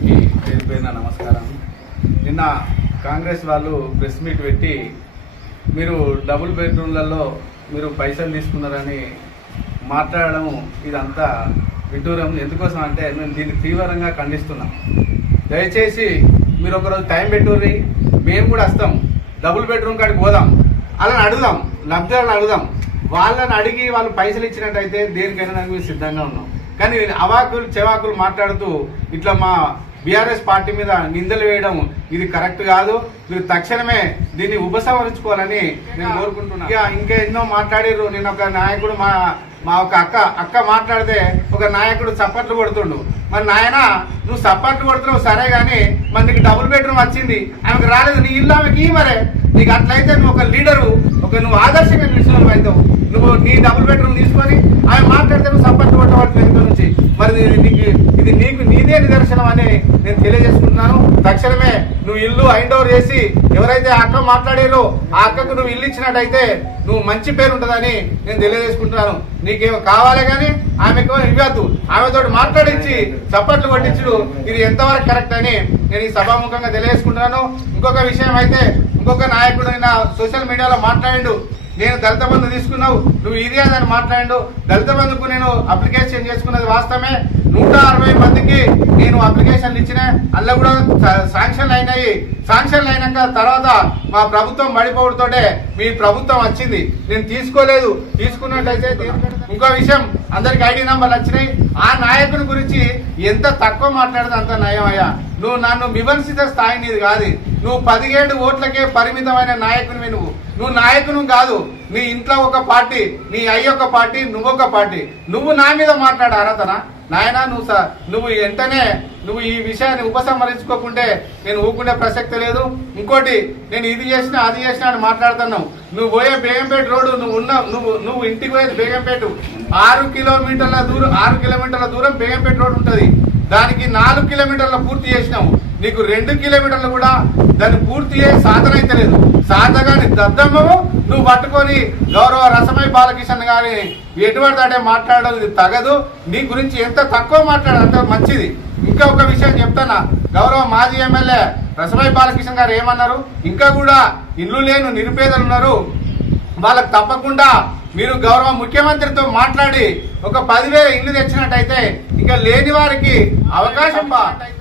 అందరికీ పేరు పేరున నమస్కారం. నిన్న కాంగ్రెస్ వాళ్ళు ప్రెస్ మీట్ పెట్టి మీరు డబుల్ బెడ్రూమ్లలో మీరు పైసలు తీసుకున్నారని మాట్లాడడం ఇదంతా విడ్డూరం. ఎందుకోసం అంటే మేము దీన్ని తీవ్రంగా ఖండిస్తున్నాం. దయచేసి మీరు ఒకరోజు టైం పెట్టుర్రి, మేము కూడా వస్తాం, డబుల్ బెడ్రూమ్ కాడికి పోదాం, అలా అడుగుదాం, లబ్ధిదారులను అడుగుదాం. వాళ్ళని అడిగి వాళ్ళు పైసలు ఇచ్చినట్టయితే దేనికైనా మేము సిద్ధంగా ఉన్నాం. కానీ అవాకులు చెవాకులు మాట్లాడుతూ ఇట్లా మా బీఆర్ఎస్ పార్టీ మీద నిందలు వేయడం ఇది కరెక్ట్ కాదు. మీరు తక్షణమే దీన్ని ఉపసంహరించుకోవాలని నేను కోరుకుంటున్నాను. ఇంకా ఎన్నో మాట్లాడారు. నేను ఒక నాయకుడు మా ఒక అక్క మాట్లాడితే ఒక నాయకుడు చప్పట్లు కొడుతుండు. మరి నాయన నువ్వు చప్పట్లు కొడుతున్నావు సరే గానీ మరి నీకు డబుల్ బెడ్రూమ్ వచ్చింది, ఆమెకు రాలేదు, నీ ఇల్లు ఆమెకి మరే. నీకు అట్లయితే నువ్వు ఒక లీడరు, నువ్వు ఆదర్శంగా నిలిచిన అవుతావు. నువ్వు నీ డబుల్ బెడ్రూమ్ తీసుకొని ఆమె మాట్లాడితే నువ్వు సపోర్ట్ కొట్టవచ్చు వెనుక నుంచి. మరి నీకు నీదే నిదర్శనం అని నేను తెలియజేసుకుంటున్నాను. తక్షణమే నువ్వు ఇల్లు హ్యాండ్ ఓవర్ చేసి ఎవరైతే అక్క మాట్లాడారో ఆ అక్కకు నువ్వు ఇల్లు ఇచ్చినట్టయితే నువ్వు మంచి పేరు ఉంటుందని నేను తెలియజేసుకుంటున్నాను. నీకేమో కావాలి కానీ ఆమెకు ఇవ్వద్దు. ఆమెతో మాట్లాడించి చప్పట్లు కొట్టించుడు ఇది ఎంతవరకు కరెక్ట్ అని నేను ఈ సభాముఖంగా తెలియజేసుకుంటున్నాను. ఇంకొక విషయం అయితే ఇంకొక నాయకుడు నిన్న సోషల్ మీడియాలో మాట్లాడిండు, నేను దళిత బంధు తీసుకున్నావు, నువ్వు ఇది అని మాట్లాడు. దళిత బంధుకు నేను అప్లికేషన్ చేసుకున్నది వాస్తవమే. 160 మందికి నేను అప్లికేషన్లు ఇచ్చిన, అందులో కూడా శాంక్షన్లు అయినాయి. శాంక్షన్లు అయినాక తర్వాత మా ప్రభుత్వం పడిపోవడంతోటే మీ ప్రభుత్వం వచ్చింది. నేను తీసుకోలేదు. తీసుకున్నట్లయితే ఇంకో విషయం, అందరికి ఐడి నంబర్లు వచ్చినాయి. ఆ నాయకుని గురించి ఎంత తక్కువ మాట్లాడితే అంత నయం అయ్యా. నువ్వు నన్ను విమర్శిత స్థాయి నీది కాదు. నువ్వు 17 ఓట్లకే పరిమితమైన నాయకునివి. నువ్వు నాయకును కాదు. నీ ఇంట్లో ఒక పార్టీ, నీ అయ్య ఒక పార్టీ, నువ్వొక పార్టీ. నువ్వు నా మీద మాట్లాడ అర్హతనా నాయనా? నువ్వు వెంటనే నువ్వు ఈ విషయాన్ని ఉపసంహరించుకోకుంటే నేను ఊరుకునే ప్రసక్తి లేదు. ఇంకోటి, నేను ఇది చేసినా అది చేసినా అని మాట్లాడుతున్నావు. నువ్వు పోయే బేగంపేట రోడ్డు నువ్వు ఇంటికి పోయేది బేగంపేట 6 కిలోమీటర్ల దూరం బేగంపేట రోడ్డు ఉంటుంది. దానికి 4 కిలోమీటర్ల పూర్తి చేసినావు. నీకు 2 కిలోమీటర్లు కూడా దాన్ని పూర్తి చేసే సాధన అయితే లేదు. సాధగాని దద్దమ్మము నువ్వు పట్టుకొని గౌరవ రసమై బాలకిషన్ గారి ఎటువంటి అంటే మాట్లాడడం ఇది తగదు. నీ గురించి ఎంత తక్కువ మాట్లాడాలి అంత మంచిది. ఇంకా ఒక విషయం చెప్తానా, గౌరవ మాజీ ఎమ్మెల్యే రసమై బాలకిషన్ గారు ఏమన్నారు, ఇంకా కూడా ఇల్లు లేని నిరుపేదలు ఉన్నారు, వాళ్ళకు తప్పకుండా మీరు గౌరవ ముఖ్యమంత్రితో మాట్లాడి ఒక 10,000 ఇల్లు తెచ్చినట్టయితే ఇంకా లేని వారికి అవకాశం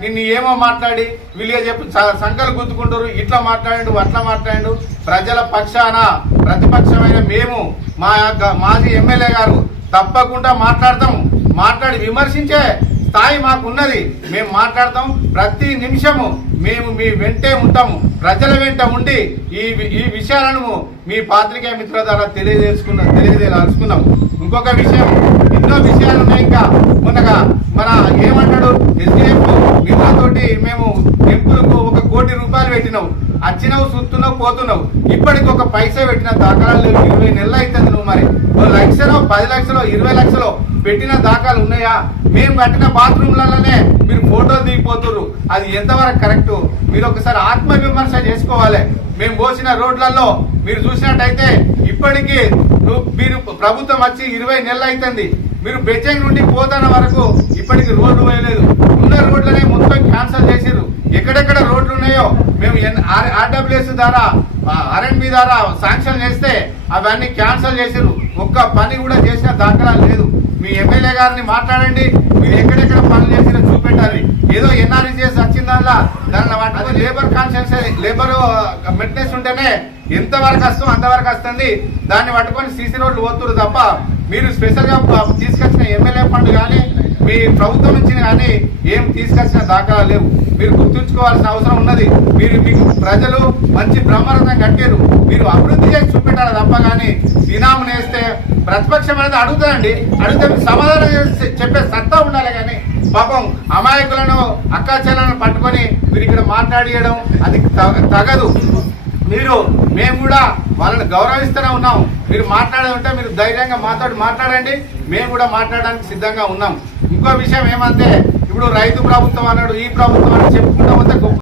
నిన్ను ఏమో మాట్లాడి వీళ్ళే చెప్పి సంకలు గుద్దుకుంటారు. ఇట్లా మాట్లాడు అట్లా మాట్లాడు. ప్రజల పక్షాన ప్రతిపక్షమైన మేము మా మాజీ ఎమ్మెల్యే గారు తప్పకుండా మాట్లాడి విమర్శించే స్థాయి మాకున్నది. మేము మాట్లాడతాం. ప్రతి నిమిషము మేము మీ వెంటే ఉంటాము. ప్రజల వెంట ఉండి ఈ విషయాలను మీ పాత్రికేయ మిత్రుల ద్వారా తెలియజేయాలనుకున్నాం. ఇంకొక విషయం, ఎన్నో విషయాలు ఉన్నాయి. ఇంకా మన ఏమంటాడు ఎస్డిఎఫ్ నిధులతోటి మేము టెంపుల్కు 1 కోటి రూపాయలు పెట్టినావు. వచ్చినావు, చూస్తున్నావు, పోతున్నావు. ఇప్పటికి ఒక పైసా పెట్టిన దాఖలాలు లేవు. 20 నెలలు అవుతుంది. నువ్వు మరి 1 లక్షలో 10 లక్షలో 20 లక్షలో పెట్టిన దాఖలు ఉన్నాయా? మేము కట్టిన బాత్రూమ్లలోనే మీరు ఫోటోలు దిగిపోతున్నారు. అది ఎంతవరకు కరెక్ట్? మీరు ఒకసారి ఆత్మవిమర్శ చేసుకోవాలి. మేము పోసిన రోడ్లలో మీరు చూసినట్టయితే ఇప్పటికీ మీరు ప్రభుత్వం వచ్చి 20 నెలలు అవుతుంది. మీరు బెజ్జంగ్ నుండి పోతాన వరకు ఇప్పటికి రోడ్డు వేయలేదు. ఉన్న రోడ్లనే మొత్తం క్యాన్సల్ చేసారు. ఎక్కడెక్కడ రోడ్లు ఉన్నాయో మేము ఆర్డబ్ల్యూఎస్ ద్వారా ఆర్ఎండ్బి ద్వారా శాంక్షన్ చేస్తే అవన్నీ క్యాన్సల్ చేసారు. ఒక్క పని కూడా చేసిన దాఖలాలు లేదు. మీ ఎమ్మెల్యే గారిని మాట్లాడండి. మీరు ఎక్కడెక్కడ పనులు చేసినా చూపెట్టాలి. ఏదో ఎన్ఆర్ఈజీఎస్ వచ్చిందల్లా దాని లేబర్ కాన్షియన్స్ లేబర్ మెయింటెనెన్స్ ఉంటేనే ఎంతవరకు వస్తాం అంతవరకు వస్తుంది. దాన్ని పట్టుకొని సీసీ రోడ్లు పోతున్నారు తప్ప మీరు స్పెషల్ గా తీసుకొచ్చిన ఎమ్మెల్యే ఫండ్ కానీ మీ ప్రభుత్వం నుంచి కానీ ఏం తీసుకొచ్చిన దాఖలా లేవు. మీరు గుర్తుంచుకోవాల్సిన అవసరం ఉన్నది. మీకు ప్రజలు మంచి బ్రహ్మరథం కట్టారు. మీరు అభివృద్ధి చేసి చూపెట్టాలి తప్ప కానీ ఇనాము నేస్తే ప్రతిపక్షం అనేది అడుగుతాయండి. అడిగితే మీరు సమాధానం చెప్పే సత్తా ఉండాలి. కానీ పాపం అమాయకులను అక్కాచెలను పట్టుకొని మీరు ఇక్కడ మాట్లాడియడం అది తగదు. మేము కూడా వాళ్ళని గౌరవిస్తూనే ఉన్నాం. మీరు మాట్లాడాలంటే మీరు ధైర్యంగా మాట్లాడండి. మేము కూడా మాట్లాడడానికి సిద్ధంగా ఉన్నాం. ఇంకో విషయం ఏమంటే ఇప్పుడు రైతు ప్రభుత్వం అన్నాడు, ఈ ప్రభుత్వం అని చెప్పుకుంటూ పోతే